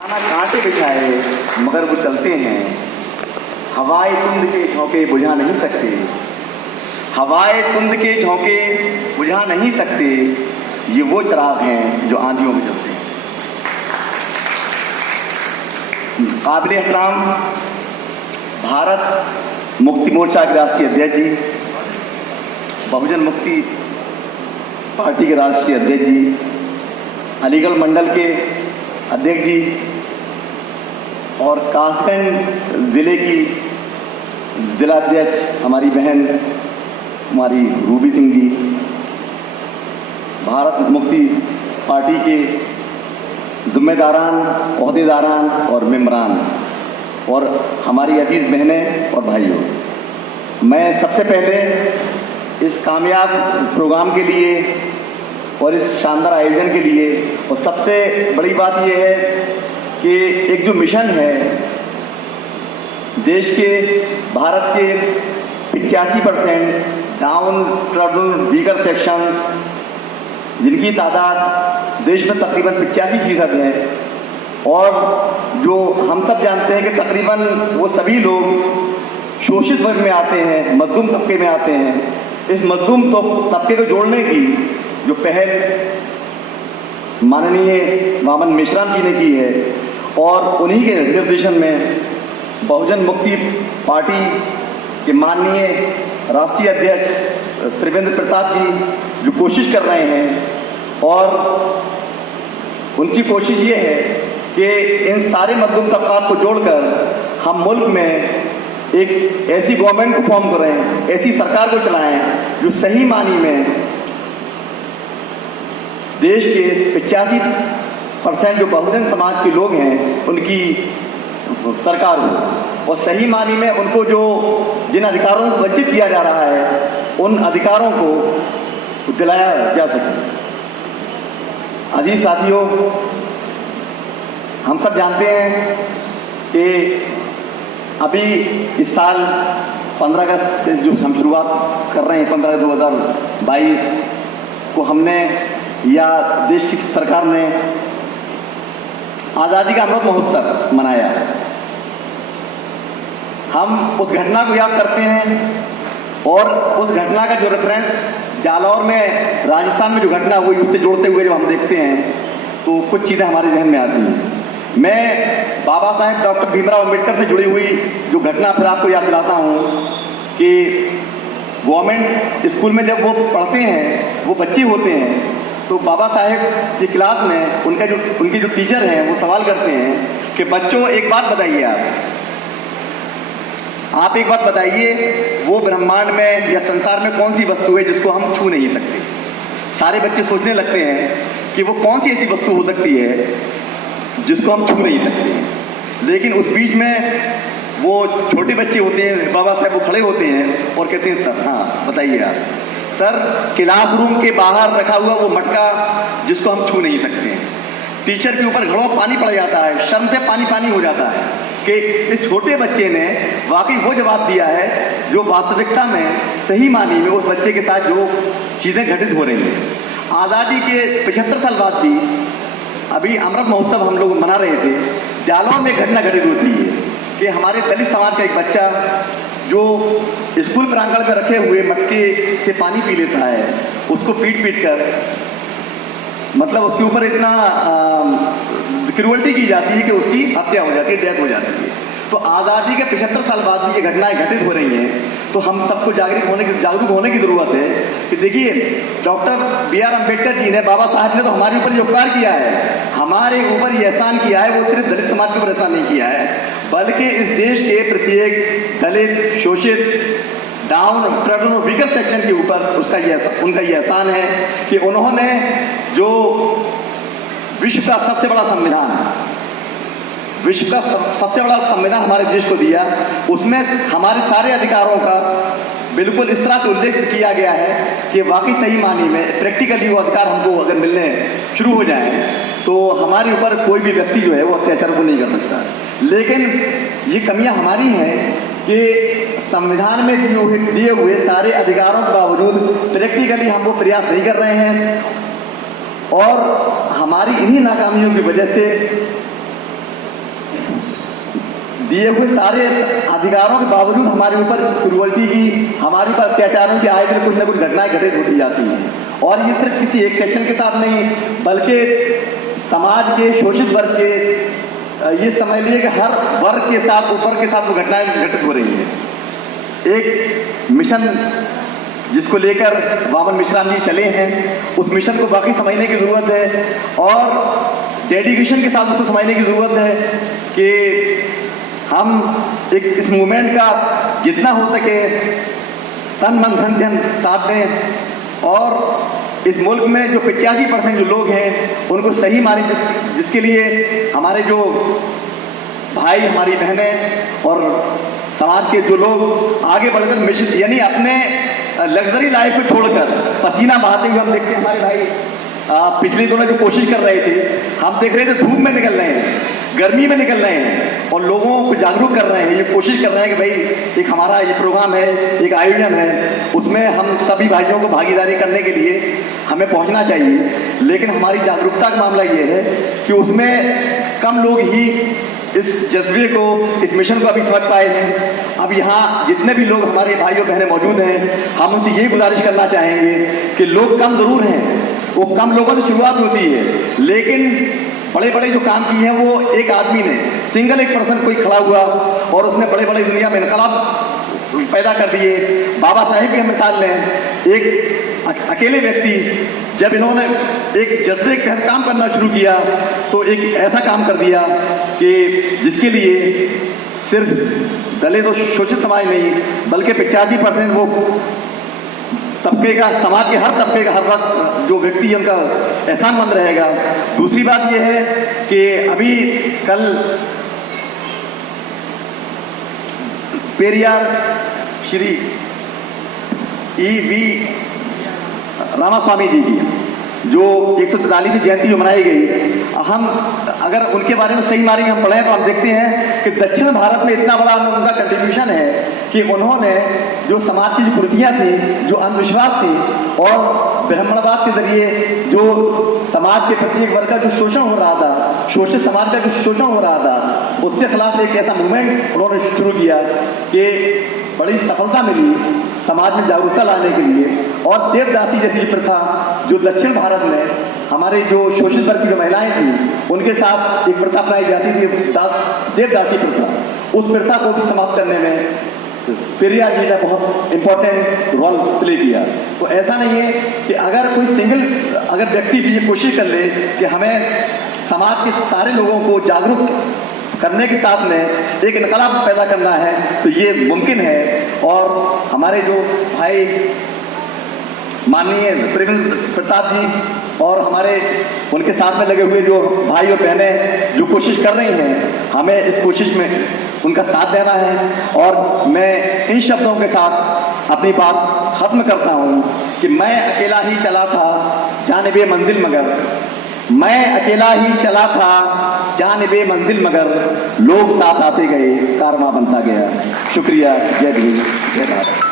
कांटे बिछाए मगर वो चलते हैं, हवाए तुंद के झोंके बुझा नहीं सकते, हवाए तुंद के झोंके बुझा नहीं सकते, ये वो चिराग हैं जो आंधियों में जलते हैं। काबिल एहतराम भारत मुक्ति मोर्चा के राष्ट्रीय अध्यक्ष जी, बहुजन मुक्ति पार्टी के राष्ट्रीय अध्यक्ष जी, अलीगढ़ मंडल के अध्यक्ष जी और कासगंज जिले की जिला अध्यक्ष हमारी बहन हमारी रूबी सिंह जी, भारत मुक्ति पार्टी के जिम्मेदारान, ओहदेदारान और मेंबरान और हमारी अजीज बहनें और भाइयों, मैं सबसे पहले इस कामयाब प्रोग्राम के लिए और इस शानदार आयोजन के लिए, और सबसे बड़ी बात यह है कि एक जो मिशन है देश के भारत के 85% डाउन ट्राउन वीकर सेक्शन जिनकी तादाद देश में तकरीबन 85% है, और जो हम सब जानते हैं कि तकरीबन वो सभी लोग शोषित वर्ग में आते हैं, मध्यम तबके में आते हैं। इस मध्यम तबके को जोड़ने की जो पहल माननीय वामन मेश्राम जी ने की है, और उन्हीं के निर्देशन में बहुजन मुक्ति पार्टी के माननीय राष्ट्रीय अध्यक्ष त्रिवेंद्र प्रताप जी जो कोशिश कर रहे हैं, और उनकी कोशिश ये है कि इन सारे मध्यम तबकात को जोड़कर हम मुल्क में एक ऐसी गवर्नमेंट को फॉर्म करें, ऐसी सरकार को चलाएं जो सही मानी में देश के 85% जो बहुजन समाज के लोग हैं उनकी सरकार हो, और सही मानी में उनको जो जिन अधिकारों से वंचित किया जा रहा है उन अधिकारों को दिलाया जा सके। अजीज साथियों, हम सब जानते हैं कि अभी इस साल 15 अगस्त से जो हम शुरुआत कर रहे हैं, 15 अगस्त 2022 को हमने या देश की सरकार ने आज़ादी का अमृत महोत्सव मनाया। हम उस घटना को याद करते हैं, और उस घटना का जो रेफरेंस जालौर में राजस्थान में जो घटना हुई उससे जोड़ते हुए जब हम देखते हैं तो कुछ चीज़ें हमारे जहन में आती हैं। मैं बाबा साहेब डॉक्टर भीमराव अम्बेडकर से जुड़ी हुई जो घटना फिर आपको याद दिलाता हूँ कि गवर्नमेंट स्कूल में जब वो पढ़ते हैं, वो बच्चे होते हैं, तो बाबा साहेब की क्लास में उनके जो टीचर हैं वो सवाल करते हैं कि बच्चों एक बात बताइए, आप एक बात बताइए, वो ब्रह्मांड में या संसार में कौन सी वस्तु है जिसको हम छू नहीं सकते। सारे बच्चे सोचने लगते हैं कि वो कौन सी ऐसी वस्तु हो सकती है जिसको हम छू नहीं सकते। लेकिन उस बीच में वो छोटे बच्चे होते हैं, बाबा साहब वो खड़े होते हैं और कहते हैं सर हाँ बताइए आप। सर, क्लासरूम के बाहर रखा हुआ वो मटका जिसको हम छू नहीं सकते। टीचर के ऊपर घड़ों पानी पड़ जाता है, शर्म से पानी पानी हो जाता है कि इस छोटे बच्चे ने वाकई वो जवाब दिया है जो वास्तविकता में सही मानी में उस बच्चे के साथ जो चीज़ें घटित हो रही हैं। आज़ादी के 75 साल बाद भी अभी अमृत महोत्सव हम लोग मना रहे थे, जालौर में घटना घटित होती है कि हमारे दलित समाज का एक बच्चा जो स्कूल प्रांगण में रखे हुए मटके से पानी पी लेता है, उसको पीट कर मतलब उसके ऊपर इतना क्रूअल्टी की जाती है कि उसकी हत्या हो जाती है, डेथ हो जाती है। तो आज़ादी के 75 साल बाद भी ये घटनाएं घटित हो रही हैं, तो हम सबको जागरूक होने की ज़रूरत है कि देखिए डॉक्टर B.R. अम्बेडकर जी ने, बाबा साहब ने तो हमारे ऊपर ये उपकार किया है, हमारे ऊपर ये एहसान किया है, वो सिर्फ दलित समाज के ऊपर एहसान नहीं किया है, बल्कि इस देश के प्रत्येक दलित, शोषित, डाउन ट्राउन और वीकर सेक्शन के ऊपर उनका ये एहसान है कि उन्होंने जो विश्व का सबसे बड़ा संविधान हमारे देश को दिया, उसमें हमारे सारे अधिकारों का बिल्कुल इस तरह से उल्लेख किया गया है कि वाकई सही मानी में प्रैक्टिकली वो अधिकार हमको अगर मिलने शुरू हो जाएं तो हमारे ऊपर कोई भी व्यक्ति जो है वो अत्याचार को नहीं कर सकता। लेकिन ये कमियां हमारी हैं कि संविधान में दिए हुए सारे अधिकारों के बावजूद प्रैक्टिकली हम वो प्रयास नहीं कर रहे हैं, और हमारी इन्हीं नाकामियों की वजह से दिए हुए सारे अधिकारों के बावजूद हमारे ऊपर क्रूअल्टी की, हमारे ऊपर अत्याचारों की आए दिन कुछ ना कुछ घटनाएं घटित होती जाती हैं। और ये सिर्फ किसी एक सेक्शन के साथ नहीं, बल्कि समाज के शोषित वर्ग के, ये समझ लीजिए कि हर वर्ग के साथ, ऊपर के साथ वो घटनाएं घटित हो रही हैं। एक मिशन जिसको लेकर वामन मिश्राम जी चले हैं, उस मिशन को बाकी समझने की ज़रूरत है और डेडिकेशन के साथ उसको समझने की ज़रूरत है कि हम एक इस मूवमेंट का जितना हो सके तन मन धन साथ दें और इस मुल्क में जो 85% जो लोग हैं उनको सही माने, जिसके लिए हमारे जो भाई, हमारी बहनें और समाज के जो लोग आगे बढ़कर मिशन, यानी अपने लग्जरी लाइफ को छोड़कर पसीना बहाते हुए हम देखते हैं हमारे भाई पिछले दिनों जो कोशिश कर रहे थे, हम देख रहे थे धूप में निकल रहे हैं, गर्मी में निकल रहे हैं और लोगों को जागरूक कर रहे हैं, ये कोशिश कर रहे हैं कि भाई एक हमारा ये प्रोग्राम है, एक आयोजन है, उसमें हम सभी भाइयों को भागीदारी करने के लिए हमें पहुंचना चाहिए। लेकिन हमारी जागरूकता का मामला ये है कि उसमें कम लोग ही इस जज्बे को, इस मिशन को अभी समझ पाए हैं। अब यहाँ जितने भी लोग हमारे भाई और बहनें मौजूद हैं, हम उनसे यही गुजारिश करना चाहेंगे कि लोग कम जरूर हैं, वो कम लोगों से शुरुआत होती है, लेकिन बड़े बड़े जो काम किए हैं वो एक आदमी ने, सिंगल एक पर्सन कोई खड़ा हुआ और उसने बड़े बड़े दुनिया में इनकलाब पैदा कर दिए। बाबा साहेब की मिसाल लें, एक अकेले व्यक्ति जब इन्होंने एक जज्बे के तहत काम करना शुरू किया तो एक ऐसा काम कर दिया कि जिसके लिए सिर्फ दलित और शोषित समाज नहीं, बल्कि 85% वो तबके का, समाज के हर तबके का, हर वक्त जो व्यक्ति है उनका एहसानमंद रहेगा। दूसरी बात यह है कि अभी कल पेरियार श्री E.V. रामास्वामी जी की जो 143वीं जयंती जो मनाई गई, हम अगर उनके बारे में सही मारेंगे, हम पढ़ें तो हम देखते हैं कि दक्षिण भारत में इतना बड़ा उनका कंट्रीब्यूशन है कि उन्होंने जो समाज की जो कुरीतियाँ थी, जो अंधविश्वास थी और ब्राह्मणवाद के जरिए जो समाज के प्रत्येक वर्ग का जो शोषण हो रहा था, शोषित समाज का जो शोषण हो रहा था, उसके खिलाफ एक ऐसा मूवमेंट उन्होंने शुरू किया कि बड़ी सफलता मिली समाज में जागरूकता लाने के लिए। और देवदासी जैसी प्रथा जो दक्षिण भारत में हमारे जो शोषित वर्ग की जो महिलाएं थी, उनके साथ एक प्रथा अपनाई जाती थी, देवदासी प्रथा, उस प्रथा को भी समाप्त करने में पेरियार जी ने बहुत इंपॉर्टेंट रोल प्ले किया। तो ऐसा नहीं है कि अगर कोई सिंगल अगर व्यक्ति भी ये कोशिश कर ले कि हमें समाज के सारे लोगों को जागरूक करने के साथ में एक इनकलाब पैदा करना है, तो ये मुमकिन है। और हमारे जो भाई माननीय प्रेमेंद्र प्रताप जी और हमारे उनके साथ में लगे हुए जो भाई और बहनें जो कोशिश कर रही हैं, हमें इस कोशिश में उनका साथ देना है। और मैं इन शब्दों के साथ अपनी बात खत्म करता हूँ कि मैं अकेला ही चला था जानिबे मंजिल मगर, मैं अकेला ही चला था जानिबे मंजिल मगर, लोग साथ आते गए कारवां बनता गया। शुक्रिया। जय भीम, जय भारत।